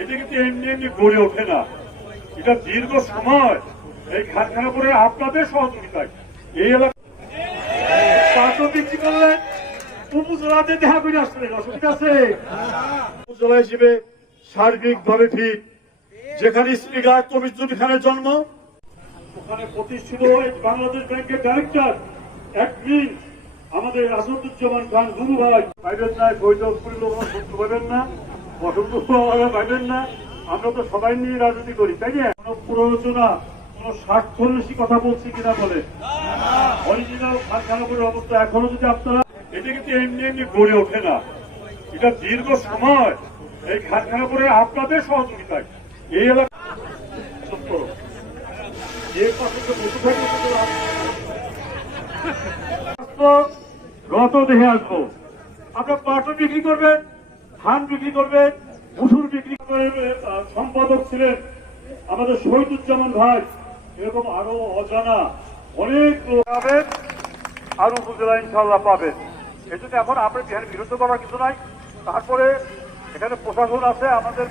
এটা কিন্তু এমনি এমনি গড়ে ওঠে না, এটা দীর্ঘ সময় এই খানখানাপুরে আপনাদের সহযোগিতায় এই এলাকা বিক্রি করলে উপজেলাতে দেখা করে আসলেন, অসুবিধা আছে? উপজেলা হিসেবে সার্বিকভাবে ঠিক, যেখানে স্পিকার তমিজুল খানের জন্ম, ওখানে প্রতিষ্ঠিত বাংলাদেশ ব্যাংকের ডাইরেক্টর অ্যাডমিন আমাদের আসাদুজ্জামান খান দুলু ভাই। পাইবেন না বৈঠকগুলি শত্রু পাবেন না, পছন্দ পাইবেন না, আমরা তো সবাই নিয়ে রাজনীতি করি, তাই না? কোন প্ররোচনা, কোন স্বার্থন্বেষী কথা বলছি কিনা বলে অরিজিনাল খানখানাপুরের অবস্থা এখনো যদি আপনারা, এটা কিন্তু এমনি এমনি গড়ে ওঠে না, এটা দীর্ঘ সময় এই খানখানাপুরে আপনাদের সহযোগিতায় এই এলাকা রত দেখে আসবো। আপনার পাটন বিক্রি করবেন, ধান বিক্রি করবেন, মুসুর বিক্রি করবেন। সম্পাদক ছিলেন আমাদের শহীদুজ্জামান ভাই, এরকম আরো অজানা অনেক লোক পাবেন, আর উপজেলা ইনশাল্লাহ পাবেন। এই জন্য এখন আপনার বিরুদ্ধে করার কিছু নাই। তারপরে এখানে প্রশাসন আছে আমাদের।